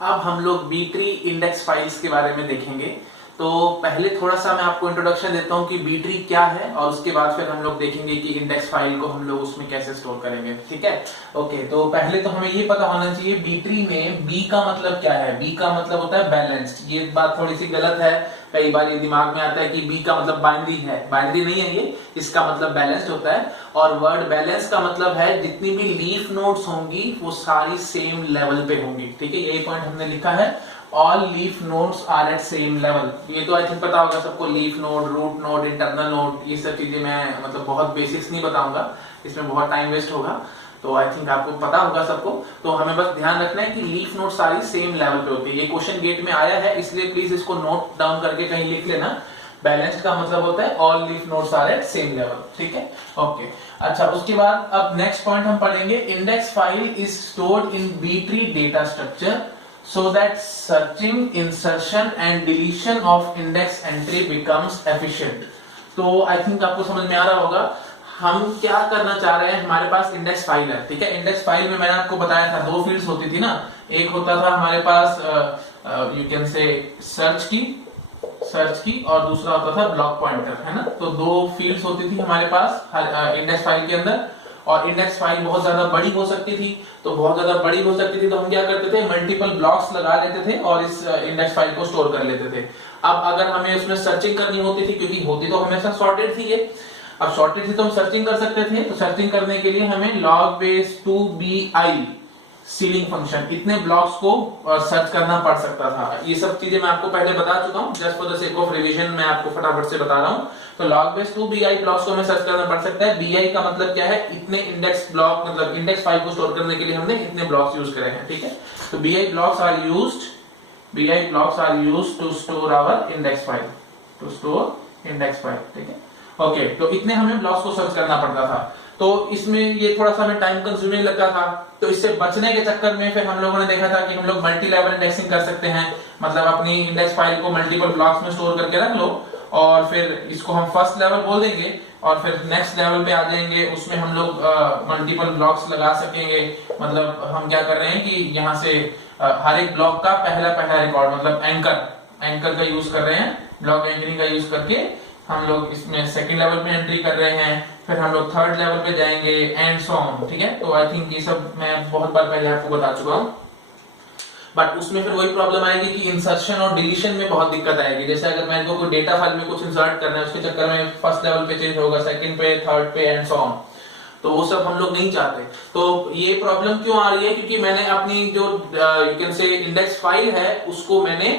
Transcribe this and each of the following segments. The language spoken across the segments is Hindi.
अब हम लोग बी ट्री इंडेक्स फाइल्स के बारे में देखेंगे। तो पहले थोड़ा सा मैं आपको इंट्रोडक्शन देता हूँ कि बी ट्री क्या है और उसके बाद फिर हम लोग देखेंगे कि इंडेक्स फाइल को हम लोग उसमें कैसे स्टोर करेंगे। ठीक है, ओके। तो पहले तो हमें ये पता होना चाहिए बी ट्री में बी का मतलब क्या है। बी का मतलब होता है बैलेंस्ड। ये बात थोड़ी सी गलत है, कई बार ये दिमाग में आता है कि बी का मतलब बाइनरी है। बाइनरी नहीं है ये, इसका मतलब बैलेंस्ड होता है। और वर्ड बैलेंस का मतलब है जितनी भी लीफ नोड्स होंगी वो सारी सेम लेवल पे होंगी। ठीक है, यही पॉइंट हमने लिखा है, all leaf nodes are at same level. ये तो आई थिंक पता होगा सबको, leaf node, root node, internal node, ये सब चीजें मैं मतलब बहुत बेसिक्स नहीं बताऊंगा, इसमें बहुत टाइम वेस्ट होगा। तो आई थिंक आपको पता होगा सबको। तो हमें बस ध्यान रखना है कि लीफ नोड सारी सेम लेवल पे होती है। ये क्वेश्चन गेट में आया है, इसलिए प्लीज इसको नोट डाउन करके कहीं लिख लेना। बैलेंस्ड का मतलब होता है all leaf nodes are at same level. ठीक है, ओके। अच्छा, उसके बाद अब नेक्स्ट पॉइंट हम पढ़ेंगे, index file is stored in B tree data structure so that searching, insertion and deletion of index entry becomes efficient। तो आई थिंक आपको समझ में आ रहा होगा हम क्या करना चाह रहे हैं। हमारे पास इंडेक्स फाइल है, ठीक है। इंडेक्स फाइल में मैंने आपको बताया था दो फील्ड्स होती थी ना, एक होता था हमारे पास यू कैन से सर्च की और दूसरा होता था ब्लॉक पॉइंटर, है ना। तो दो फील्ड्स होती थी हमारे पास इंडेक्स फाइल के अंदर। और इंडेक्स फाइल बहुत ज्यादा बड़ी हो सकती थी, तो बहुत ज्यादा बड़ी हो सकती थी तो हम क्या करते थे, मल्टीपल ब्लॉक्स लगा लेते थे और इस इंडेक्स फाइल को स्टोर कर लेते थे। अब अगर हमें उसमें सर्चिंग करनी होती थी, क्योंकि होती तो हमेशा सॉर्टेड थी ये, अब सॉर्टेड थी तो हम सर्चिंग कर सकते थे। तो सर्चिंग करने के लिए हमें log base 2bi ceiling function, इतने ब्लॉक्स को सर्च करना पड़ सकता था। ये सब चीजें मैं आपको पहले बता चुका हूँ, just for the sake of revision मैं आपको फटाफट से बता रहा हूँ। तो log base 2bi ब्लॉक्स को हमें सर्च करना पड़ सकता है। bi का मतलब क्या है, इतने इंडेक्स ब्लॉक, मतलब इंडेक्स फाइल को स्टोर करने के लिए हमने इतने ब्लॉक्स यूज करे हैं। ठीक है, तो bi blocks are used to store our index file, ठीक है, ओके। तो इतने हमें ब्लॉक्स को सर्च करना पड़ता था। तो इसमें ये थोड़ा सा हमें टाइम कंज्यूमिंग लगता था। तो इससे बचने के चक्कर में फिर हम लोगों ने देखा था कि हम लोग मल्टी लेवल इंडेक्सिंग कर सकते हैं। मतलब अपनी इंडेक्स फाइल को मल्टीपल ब्लॉक्स में स्टोर करके रख लो और फिर इसको हम फर्स्ट लेवल बोल देंगे और फिर नेक्स्ट लेवल पे आ जाएंगे, उसमें हम लोग मल्टीपल ब्लॉक्स लगा सकेंगे। मतलब हम क्या कर रहे हैं कि यहाँ से हर एक ब्लॉक का पहला रिकॉर्ड, मतलब एंकर का यूज कर रहे हैं, ब्लॉक एंकरिंग का यूज करके हम लोग इसमें सेकंड लेवल पे एंट्री कर रहे हैं, फिर हम लोग थर्ड लेवल पे जाएंगे एंड सो ऑन। ठीक है, तो आई थिंक ये सब मैं बहुत बार पहले आपको बता चुका हूँ। बट उसमें फिर वही प्रॉब्लम आएगी कि इंसर्शन और डिलीशन में बहुत दिक्कत आएगी। जैसे अगर मेरे को कोई डेटा फाइल में कुछ इंसर्ट करना है, उसके चक्कर में फर्स्ट लेवल पे चेंज होगा, सेकंड पे, थर्ड पे एंड सो ऑन, तो वो सब हम लोग नहीं चाहते। तो ये प्रॉब्लम क्यों आ रही है, क्योंकि मैंने अपनी जो यू कैन से इंडेक्स फाइल है उसको मैंने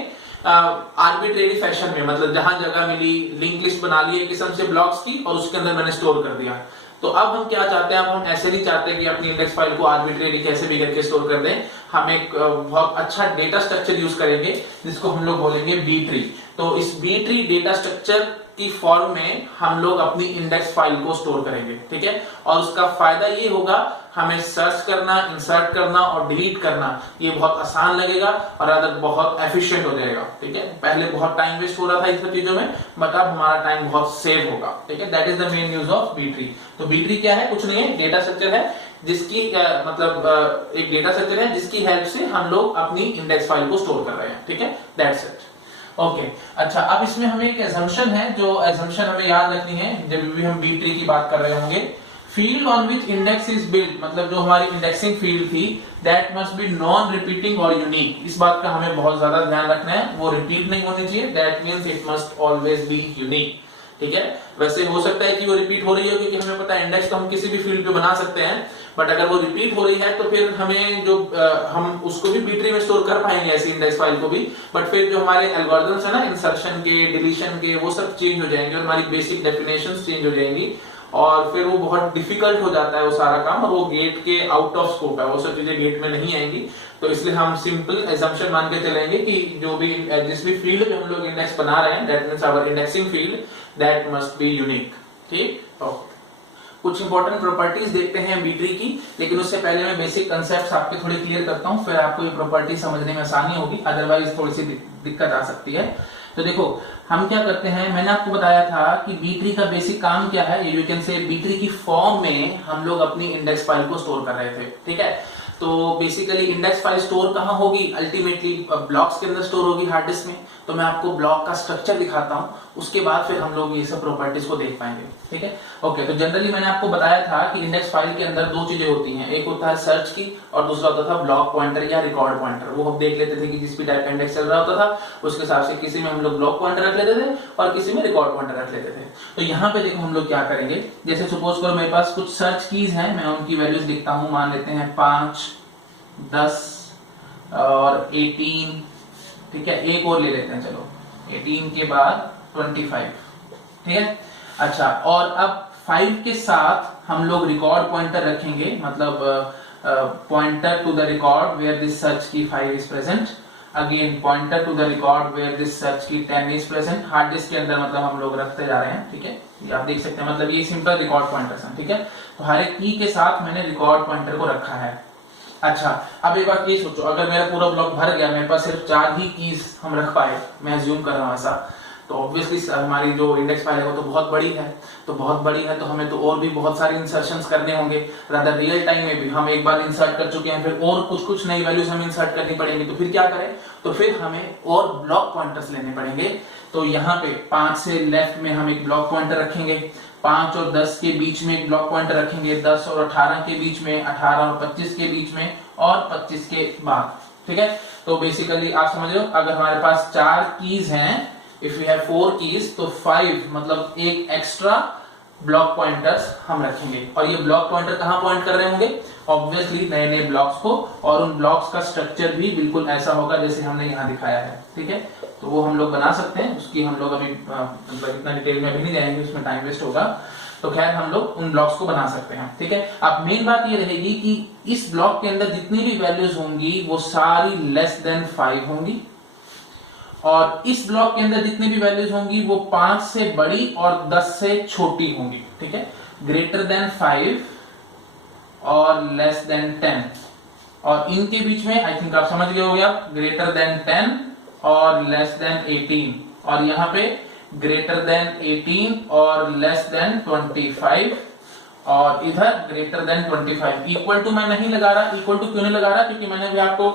आर्बिट्रेरी फैशन में, मतलब जहां जगह मिली लिंक लिस्ट बना ली है किस्म से ब्लॉक्स की और उसके अंदर मैंने स्टोर कर दिया। तो अब हम क्या चाहते हैं, अब हम ऐसे नहीं चाहते कि अपनी इंडेक्स फाइल को आर्बिट्रेरी कैसे भी करके स्टोर कर दें। हम एक बहुत अच्छा डेटा स्ट्रक्चर यूज करेंगे जिसको हम लोग बोलेंगे बी ट्री। तो इस बी ट्री डेटा स्ट्रक्चर की फॉर्म में हम लोग अपनी इंडेक्स फाइल को स्टोर करेंगे। ठीक है, और उसका फायदा ये होगा, हमें सर्च करना, इंसर्ट करना और डिलीट करना ये बहुत आसान लगेगा और अदर बहुत एफिशिएंट हो जाएगा। ठीक है, पहले बहुत टाइम वेस्ट हो रहा था इन सब चीजों में, बट अब हमारा टाइम बहुत सेव होगा। ठीक है, that is the main use of B tree. तो बी ट्री क्या है, कुछ नहीं है, डेटा स्ट्रक्चर है जिसकी मतलब एक डेटा स्ट्रक्चर है जिसकी हेल्प से हम लोग अपनी इंडेक्स फाइल को स्टोर कर रहे हैं। ठीक है, दैट्स इट, ओके। अच्छा, अब इसमें हमें एक एजम्पशन है, जो एजम्पशन हमें याद रखनी है जब भी हम बी ट्री की बात कर रहे होंगे। Field on which index is built, मतलब जो हमारी इंडेक्सिंग फील्ड थी, that must B non repeating और यूनिक। इस बात का हमें बहुत ज्यादा ध्यान रखना है, वो रिपीट नहीं होनी चाहिए, that means it must always be unique. ठीक है, वैसे हो सकता है कि वो रिपीट हो रही हो, क्योंकि हमें पता है इंडेक्स तो हम किसी भी फील्ड पे बना सकते हैं, बट अगर वो रिपीट हो रही है तो फिर हमें जो हम उसको भी बी ट्री में स्टोर कर पाएंगे ऐसी इंडेक्स फाइल को भी, बट फिर जो हमारे एल्गोरिथम्स है ना इंसर्शन के, डिलीशन के, वो सब चेंज हो जाएंगे और हमारी बेसिक डेफिनेशंस चेंज हो जाएंगी और फिर वो बहुत डिफिकल्ट हो जाता है वो सारा काम, और वो गेट के आउट ऑफ स्कोप है, वो सब चीजें गेट में नहीं आएंगी। तो इसलिए हम सिंपल एजम्पशन मान के चलेंगे कि जो भी जिस भी फील्ड में हम लोग इंडेक्स बना रहे हैं, that means our indexing field that must be unique. ठीक, ओके। कुछ इंपॉर्टेंट प्रॉपर्टीज देखते हैं बी ट्री की, लेकिन उससे पहले मैं बेसिक कंसेप्ट्स आपके थोड़े क्लियर करता हूं, फिर आपको ये प्रॉपर्टी समझने में आसानी होगी, अदरवाइज थोड़ी सी दिक्कत आ सकती है। तो देखो हम क्या करते हैं, मैंने आपको बताया था कि बी ट्री का बेसिक काम क्या है, you can say B tree की फॉर्म में हम लोग अपनी इंडेक्स फाइल को स्टोर कर रहे थे। ठीक है, तो बेसिकली इंडेक्स फाइल स्टोर कहाँ होगी, अल्टीमेटली ब्लॉक्स के अंदर स्टोर होगी हार्ड डिस्क में। तो मैं आपको ब्लॉक का स्ट्रक्चर दिखाता हूँ, उसके बाद फिर हम लोग ये सब प्रॉपर्टीज को देख पाएंगे, ठीक है। ओके, तो जनरली मैंने आपको बताया था कि इंडेक्स फाइल के अंदर दो चीजें होती हैं, एक होता है सर्च की और दूसरा होता था ब्लॉक पॉइंटर या रिकॉर्ड पॉइंटर। वो हम देख लेते थे कि जिस भी टाइप का इंडेक्स चल रहा होता था उसके हिसाब से किसी में हम लोग ब्लॉक पॉइंटर रख लेते थे और किसी में रिकॉर्ड पॉइंटर रख लेते थे। तो यहाँ पे देखो हम लोग क्या करेंगे, जैसे सपोज करो मेरे पास कुछ सर्च कीज हैं, मैं उनकी वैल्यूज लिखता हूँ, मान लेते हैं 5, 10 और 18, ठीक है। एक और ले लेते हैं, चलो 18 के बाद 25, ठीक है। अच्छा, और अब 5 के साथ हम लोग रिकॉर्ड पॉइंटर रखेंगे, मतलब pointer to the record where this search key 5 is present, again pointer to the record where this search key 10 is present. Hard disk के अंदर मतलब हम लोग रखते जा रहे हैं, ठीक है। ये आप देख सकते हैं, मतलब ये सिंपल रिकॉर्ड पॉइंटर्स हैं, ठीक है। तो हर एक की के साथ मैंने रिकॉर्ड पॉइंटर को रखा है। अच्छा, अब एक बात ये सोचो, अगर मेरा पूरा ब्लॉक भर गया, मेरे पास सिर्फ 4 ही कीज हम रख पाए, मैं अज्यूम कर रहा हूं ऐसा, तो ऑब्वियसली हमारी जो इंडेक्स फाइल है वो तो बहुत बड़ी है, तो बहुत बड़ी है तो हमें तो और भी बहुत सारे इंसर्शंस करने होंगे। रादर रियल टाइम में भी हम एक बार इंसर्ट कर चुके हैं, फिर और कुछ नई वैल्यूज हमें इंसर्ट करनी पड़ेंगी, तो फिर क्या करें, तो फिर हमें और ब्लॉक पॉइंटर्स लेने पड़ेंगे। तो यहाँ पे 5 से लेफ्ट में हम एक ब्लॉक पॉइंटर रखेंगे, 5 और 10 के बीच में एक ब्लॉक पॉइंटर रखेंगे, 10 और 18 के बीच में, 18 और 25 के बीच में और 25 के बाद, ठीक है। तो बेसिकली आप समझ रहे हो, अगर हमारे पास 4 कीज हैं, इफ वी हैव 4 कीज, तो 5 मतलब एक एक्स्ट्रा ब्लॉक पॉइंटर्स हम रखेंगे। और ये ब्लॉक पॉइंटर कहां पॉइंट कर रहे होंगे, ऑब्वियसली नए नए ब्लॉक्स को, और उन ब्लॉक्स का स्ट्रक्चर भी बिल्कुल ऐसा होगा जैसे हमने यहाँ दिखाया है, ठीक है। तो वो हम लोग बना सकते हैं, उसकी हम लोग अभी मतलब इतना डिटेल में अभी नहीं जाएंगे, उसमें टाइम वेस्ट होगा। तो खैर हम लोग उन ब्लॉक्स को बना सकते हैं, ठीक है। अब मेन बात ये रहेगी कि इस ब्लॉक के अंदर जितनी भी वैल्यूज होंगी वो सारी लेस देन 5 होंगी, और इस ब्लॉक के अंदर जितनी भी वैल्यूज होंगी वो 5 से बड़ी और 10 से छोटी होंगी, ठीक है। ग्रेटर देन 5 और लेस देन 10, और इनके बीच में आई थिंक आप समझ गए होंगे, आप ग्रेटर देन 10 और लेस देन 18, और यहाँ पे ग्रेटर देन 18 और लेस देन 25, और इधर ग्रेटर देन 25। इक्वल टू मैं नहीं लगा रहा, इक्वल टू क्यों नहीं लगा रहा, क्योंकि मैंने भी आपको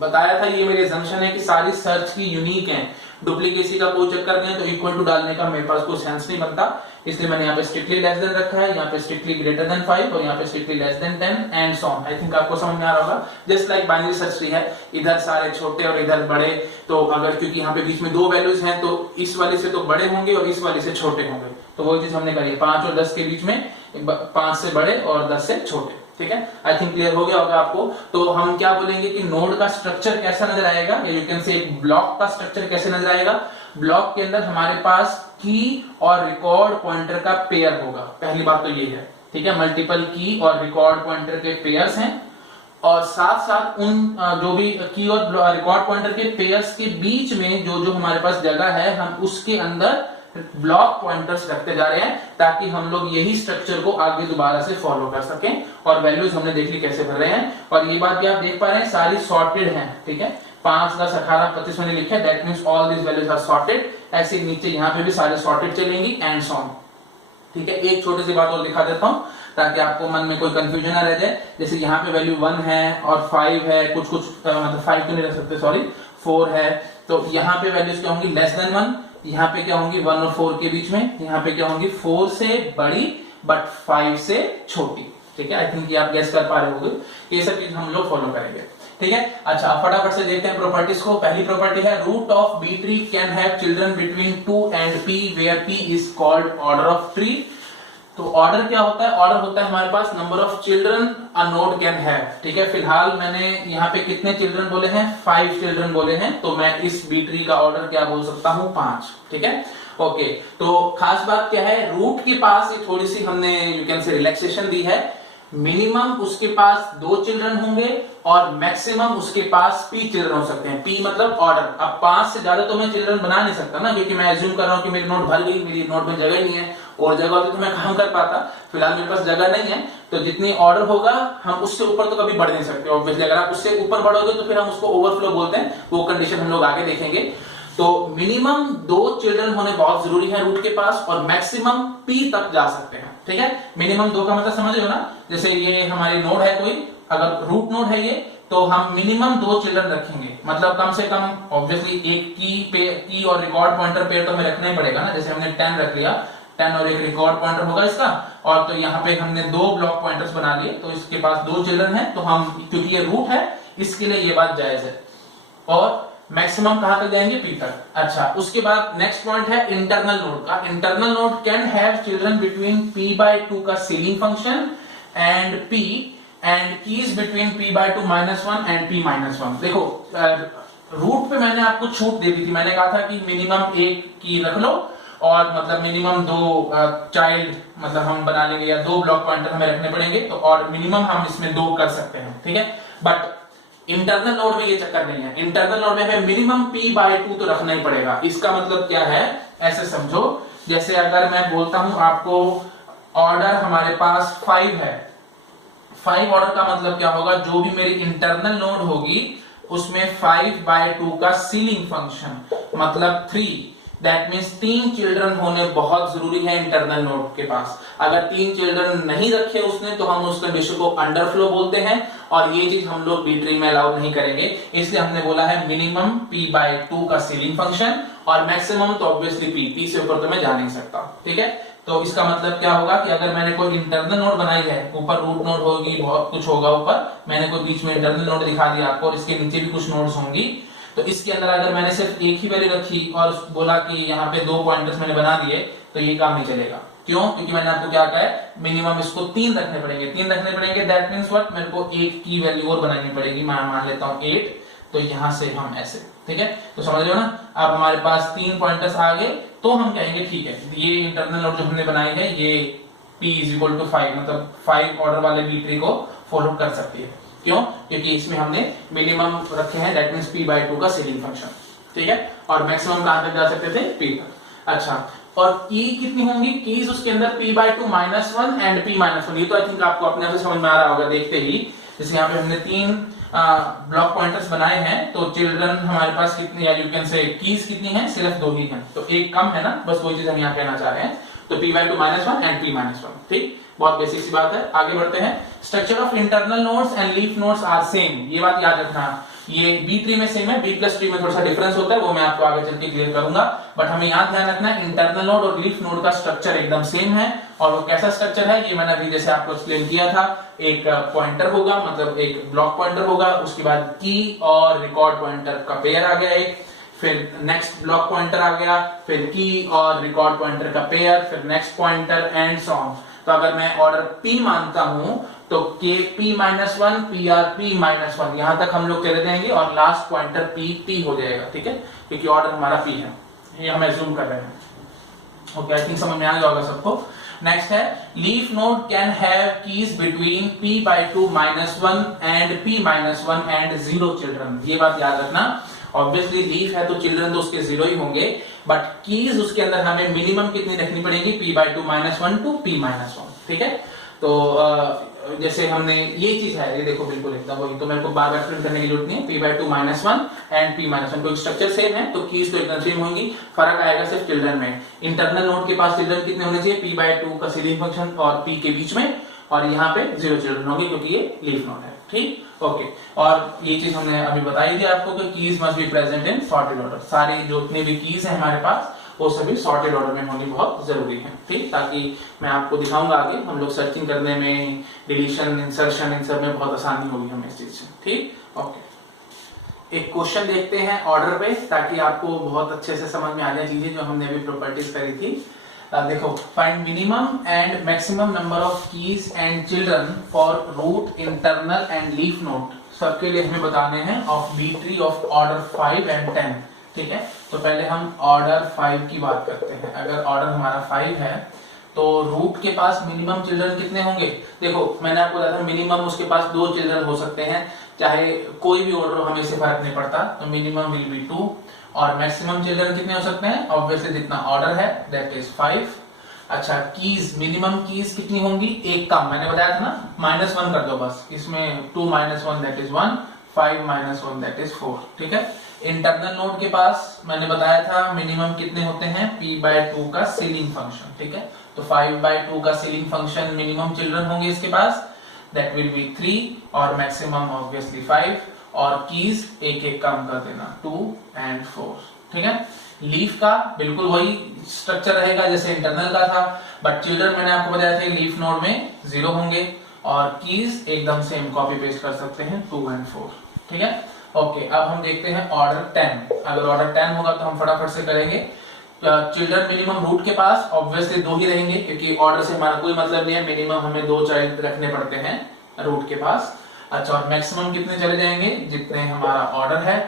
बताया था, ये मेरी assumption है कि सारी सर्च की यूनिक हैं, डुप्लीकेसी का कोई चक्कर नहीं है, तो इक्वल टू डालने का मेरे पास कोई सेंस नहीं बनता, इसलिए मैंने यहाँ पे स्ट्रिक्टली लेस देन रखा है, यहाँ पे स्ट्रिक्टली ग्रेटर देन 5 और यहाँ पे strictly less than 10 and so on. I think आपको समझ में आ रहा होगा, just like binary search tree है, इधर सारे छोटे और इधर बड़े, तो अगर क्योंकि यहाँ पे बीच में 2 वैल्यूज हैं तो इस वाले से तो बड़े होंगे और इस वाले से छोटे होंगे, तो वो चीज हमने करी है, 5 और 10 के बीच में 5 से बड़े और 10 से छोटे, ठीक है। आई थिंक क्लियर हो गया होगा आपको। तो हम क्या बोलेंगे कि नोड का स्ट्रक्चर कैसा नजर आएगा, या यू कैन से ब्लॉक का स्ट्रक्चर कैसे नजर आएगा। ब्लॉक के अंदर हमारे पास की और रिकॉर्ड पॉइंटर का पेयर होगा, पहली बात तो ये है, ठीक है। मल्टीपल की और रिकॉर्ड पॉइंटर के पेयर्स हैं, और साथ साथ उन जो भी की और रिकॉर्ड पॉइंटर के पेयर्स के बीच में जो जो हमारे पास जगह है, हम उसके अंदर ब्लॉक पॉइंटर्स रखते जा रहे हैं, ताकि हम लोग यही स्ट्रक्चर को आगे दोबारा से फॉलो कर सकें। और वैल्यूज हमने देख ली कैसे भर रहे हैं, और ये बात भी आप देख पा रहे हैं सारी सॉर्टेड हैं, ठीक है। 5, 10, 18, 25 मैंने लिखा है, that means all this values are sorted. ऐसे नीचे यहाँ पे भी सारे सॉर्टेड चलेंगी एंड सो ऑन, ठीक है। एक छोटी सी बात और दिखा देता हूँ ताकि आपको मन में कोई कंफ्यूजन ना रह जाए। जैसे यहाँ पे वैल्यू 1 है और 5 है, कुछ मतलब 5 तो नहीं रख सकते, सॉरी 4 है, तो यहाँ पे वैल्यूज क्या होंगी, लेस देन 1। यहाँ पे क्या होंगी, 1 और 4 के बीच में। यहाँ पे क्या होंगी, 4 से बड़ी बट 5 से छोटी, ठीक है। आई थिंक ये आप गेस कर पा रहे होंगे, ये सब चीज हम लोग फॉलो करेंगे, ठीक है। अच्छा, फटाफट से देखते हैं प्रॉपर्टीज को। पहली प्रॉपर्टी है, root of B tree can have children between 2 and p where p is called order of tree. तो ऑर्डर क्या होता है, ऑर्डर होता है हमारे पास number of children a node can have, ठीक है। फिलहाल मैंने यहाँ पे कितने चिल्ड्रन बोले हैं, 5 चिल्ड्रन बोले हैं, तो मैं इस बी ट्री का ऑर्डर क्या बोल सकता हूँ, 5, ठीक है। ओके, तो खास बात क्या है, रूट के पास ये थोड़ी सी हमने यू कैन से रिलैक्सेशन दी है। मिनिमम उसके पास 2 चिल्ड्रन होंगे और मैक्सिमम उसके पास p चिल्ड्रन हो सकते हैं। p मतलब ऑर्डर। अब 5 से ज्यादा तो मैं चिल्ड्रन बना नहीं सकता ना, क्योंकि मैं एज्यूम कर रहा हूं कि मेरी नोट भर गई, मेरी नोट में जगह ही नहीं है, और जगह होती तो मैं काम कर पाता। फिलहाल मेरे पास जगह नहीं है, तो जितनी ऑर्डर होगा हम उससे ऊपर तो कभी बढ़ नहीं सकते। ऑब्वियसली अगर आप उससे ऊपर बढ़ोगे तो फिर हम उसको ओवरफ्लो बोलते हैं, वो कंडीशन हम लोग आगे देखेंगे। तो मिनिमम 2 चिल्ड्रन होने बहुत जरूरी है रूट के पास, और मैक्सिमम p तक जा सकते हैं, ठीक है। मिनिमम 2 का मतलब समझ रहे हो ना, जैसे ये हमारी नोड है कोई, अगर रूट नोड है ये, तो हम मिनिमम 2 चिल्ड्रन रखेंगे, मतलब कम से कम ऑब्वियसली एक की और रिकॉर्ड पॉइंटर पेयर तो हमें रखना ही पड़ेगा ना। जैसे हमने 10 रख लिया, 10 और एक रिकॉर्ड पॉइंटर होगा इसका, और तो यहाँ पे हमने 2 ब्लॉक पॉइंटर्स बना लिए, तो इसके पास 2 चिल्ड्रन है, तो हम क्योंकि ये रूट है इसके लिए ये बात जायज है। और मैक्सिमम कहां तक जाएंगे, पी तक। अच्छा, उसके बाद नेक्स्ट पॉइंट है इंटरनल नोड का। Internal node can have children between p/2 का ceiling function and p and keys between p/2 -1 and p-1। देखो रूट पे मैंने आपको छूट दे दी थी, मैंने कहा था कि मिनिमम एक की रख लो और मतलब मिनिमम 2 चाइल्ड मतलब हम बना लेंगे या 2 ब्लॉक पॉइंटर हमें रखने पड़ेंगे, तो और मिनिमम हम इसमें 2 कर सकते हैं, ठीक है। बट इंटरनल नोड में ये चक्कर नहीं है। इंटरनल नोड में हमें मिनिमम p/2 तो रखना ही पड़ेगा। इसका मतलब क्या है, ऐसे समझो, जैसे अगर मैं बोलता हूं आपको ऑर्डर हमारे पास 5 है, 5 ऑर्डर का मतलब क्या होगा, जो भी मेरी इंटरनल नोड होगी उसमें 5/2 का सीलिंग फंक्शन मतलब 3, दैट मीन्स 3 चिल्ड्रन होने बहुत जरूरी है इंटरनल नोड के पास। अगर 3 चिल्ड्रन नहीं रखे उसने तो हम उस कंडीशन को अंडरफ्लो बोलते हैं, और ये चीज हम लोग बी ट्री में अलाउ नहीं करेंगे। इसलिए हमने बोला है मिनिमम p/2 का सीलिंग फंक्शन और मैक्सिमम तो ऑब्वियसली p से ऊपर तो मैं जा नहीं सकता, ठीक है। तो इसका मतलब क्या होगा कि अगर मैंने कोई इंटरनल नोड बनाई है, ऊपर रूट नोड होगी, बहुत कुछ होगा ऊपर, मैंने कोई बीच में इंटरनल नोड दिखा दिया आपको और इसके नीचे भी कुछ नोड्स होंगी, तो इसके अंदर अगर मैंने सिर्फ एक ही वैल्यू रखी और बोला कि यहाँ पे 2 पॉइंटर्स मैंने बना दिए, तो ये काम नहीं चलेगा। क्यों? क्योंकि मैंने आपको क्या कहा है, मिनिमम इसको 3 रखने पड़ेंगे, 3 रखने पड़ेंगे, दैट मीन्स व्हाट, मेरे को एक की वैल्यू और बनानी पड़ेगी, मैं मान लेता हूँ 8, तो यहां से हम ऐसे, ठीक है। तो समझ रहे हो ना, अब हमारे पास 3 पॉइंटर्स आ गए, तो हम कहेंगे ठीक है, ये इंटरनल नोड जो हमने बनाई है ये p = 5 मतलब 5 ऑर्डर वाले बी ट्री को फॉलो कर सकती है। क्यों? क्योंकि इसमें हमने मिनिमम रखे हैं, दैट मींस p/2 का सीलिंग फंक्शन, ठीक है, और मैक्सिमम कहां तक जा सकते थे, p तक। अच्छा, और की कितनी होंगी, कीज उसके अंदर p/2 -1 एंड p-1। ये तो आई थिंक आपको अपने आप से समझ में आ रहा होगा देखते ही। जैसे यहाँ पे हमने 3 ब्लॉक पॉइंटर्स बनाए हैं, तो चिल्ड्रन हमारे पास कितनी, या यू कैन से कीज कितनी है, सिर्फ 2 ही हैं, तो एक कम है ना, बस वही चीज हम यहाँ कहना चाह रहे हैं। तो p/2 -1 एंड p-1, ठीक, बहुत बेसिक सी बात है। आगे बढ़ते हैं। Structure of internal nodes and leaf nodes are same, ये बात याद रखना, ये बी ट्री में सेम है, बी प्लस ट्री में थोड़ा सा डिफरेंस होता है, वो मैं आपको आगे चल के क्लियर करूंगा। बट हमें याद ध्यान रखना है, इंटरनल नोड और लीफ नोड का स्ट्रक्चर एकदम सेम है। और वो कैसा स्ट्रक्चर है, ये मैंने अभी जैसे आपको एक्सप्लेन किया था, एक पॉइंटर होगा, मतलब एक ब्लॉक पॉइंटर होगा, उसके बाद की और रिकॉर्ड पॉइंटर का पेयर आ गया एक, फिर नेक्स्ट ब्लॉक पॉइंटर आ गया, फिर की और रिकॉर्ड पॉइंटर का पेयर, फिर next pointer and so on. तो अगर मैं ऑर्डर p मानता हूं तो k p-1 pr p-1 यहां तक हम लोग चले जाएंगे और लास्ट पॉइंटर p हो जाएगा, ठीक है, क्योंकि ऑर्डर हमारा p है, ये हम एज्यूम कर रहे हैं। ओके, आई थिंक समझ में आ गया होगा सबको। नेक्स्ट है, leaf node can have keys between p/2 -1 and p-1 and 0 children. ये बात याद रखना, ऑब्वियसली लीफ है तो चिल्ड्रन तो उसके 0 ही होंगे, बट कीज उसके अंदर हमें मिनिमम कितनी रखनी पड़ेगी, p/2 -1 टू p-1, ठीक है। तो जैसे हमने ये चीज है, ये देखो बिल्कुल एकदम वही, तो मेरे को बार बार एक्सप्लेन करने की जरूरत नहीं है, p/2 -1 एंड p-1 तो स्ट्रक्चर सेम है, तो कीज तो एकदम सेम होंगी, फर्क आएगा सिर्फ चिल्ड्रन में। इंटरनल नोड के पास चिल्ड्रन कितने होने चाहिए, p/2 का सीलिंग फंक्शन और p के बीच में, और यहाँ पे 0 चिल्ड्रन होंगे क्योंकि ये लीफ नोड है, ठीक। ओके, और ये चीज हमने अभी बताई थी आपको कि keys must be present in sorted order, सारी जो इतनी भी कीज है हमारे पास वो सभी सॉर्टेड ऑर्डर में होनी बहुत जरूरी है, ठीक, ताकि मैं आपको दिखाऊंगा आगे, हम लोग सर्चिंग करने में, डिलीशन, इंसर्शन, इन सब में बहुत आसानी होगी हमें इस चीज से, ठीक। ओके, एक क्वेश्चन देखते हैं ऑर्डर पे, ताकि आपको बहुत अच्छे से समझ में आ जाए चीजें जो हमने अभी प्रॉपर्टीज करी थी। देखो, find minimum and maximum number of keys and children for root, internal and leaf node, सबके लिए हमें बताने हैं of B tree of order 5 and 10, ठीक है। तो पहले हम ऑर्डर 5 की बात करते हैं। अगर ऑर्डर हमारा 5 है तो रूट के पास मिनिमम चिल्ड्रन कितने होंगे, देखो मैंने आपको बताया था मिनिमम उसके पास 2 चिल्ड्रन हो सकते हैं, चाहे कोई भी ऑर्डर हो, हमें इससे फर्क नहीं पड़ता, तो मिनिमम विल बी 2। और मैक्सिमम चिल्ड्रन कितने हो सकते हैं, ऑब्वियसली जितना ऑर्डर है दैट इज 5। अच्छा, कीज, मिनिमम कीज कितनी होंगी, एक कम, मैंने बताया था ना, -1 कर दो बस, इसमें 2 - 1 दैट इज 1, 5 - 1 दैट इज 4, ठीक है। इंटरनल नोड के पास मैंने बताया था मिनिमम कितने होते हैं, p/2 का सीलिंग फंक्शन, ठीक है, तो 5/2 का सीलिंग फंक्शन, मिनिमम चिल्ड्रन होंगे इसके पास। दैट विल बी 3 और मैक्सिमम ऑब्वियसली 5 और कीज एक एक कम कर देना 2 and 4। ठीक है, लीफ का बिल्कुल वही स्ट्रक्चर रहेगा जैसे इंटरनल का था, बट चिल्ड्रन मैंने आपको बताया था लीफ नोड में 0 होंगे और कीज एकदम सेम कॉपी पेस्ट कर सकते हैं 2 and 4। ठीक है, ओके। अब हम देखते हैं ऑर्डर 10। अगर ऑर्डर 10 होगा तो हम फटाफट से करेंगे। चिल्ड्रन मिनिमम रूट के पास ऑब्वियसली 2 ही रहेंगे क्योंकि ऑर्डर से हमारा कोई मतलब नहीं है, मिनिमम हमें 2 चाइल्ड रखने पड़ते हैं रूट के पास। अच्छा, और मैक्सिमम कितने चले जाएंगे, जितने हमारा ऑर्डर है।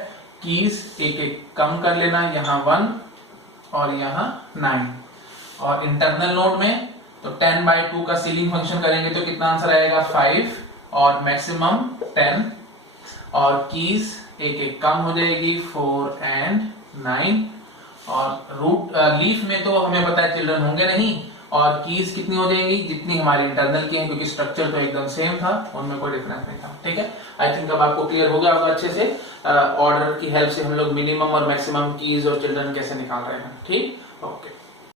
कीज एक एक कम कर लेना, यहाँ 1 और यहाँ 9। और इंटरनल नोड में तो 10/2 का सीलिंग फंक्शन करेंगे तो कितना आंसर आएगा 5 और मैक्सिमम 10 और कीज एक एक कम हो जाएगी 4 and 9। और रूट लीफ में तो हमें पता है चिल्ड्रन होंगे नहीं और कीज कितनी हो जाएंगी जितनी हमारी इंटरनल की है क्योंकि स्ट्रक्चर तो एकदम सेम था, उनमें कोई डिफरेंस नहीं था। ठीक है, आई थिंक अब आपको क्लियर हो गया होगा अच्छे से ऑर्डर की हेल्प से हम लोग मिनिमम और मैक्सिमम कीज और चिल्ड्रन कैसे निकाल रहे हैं। ठीक, ओके।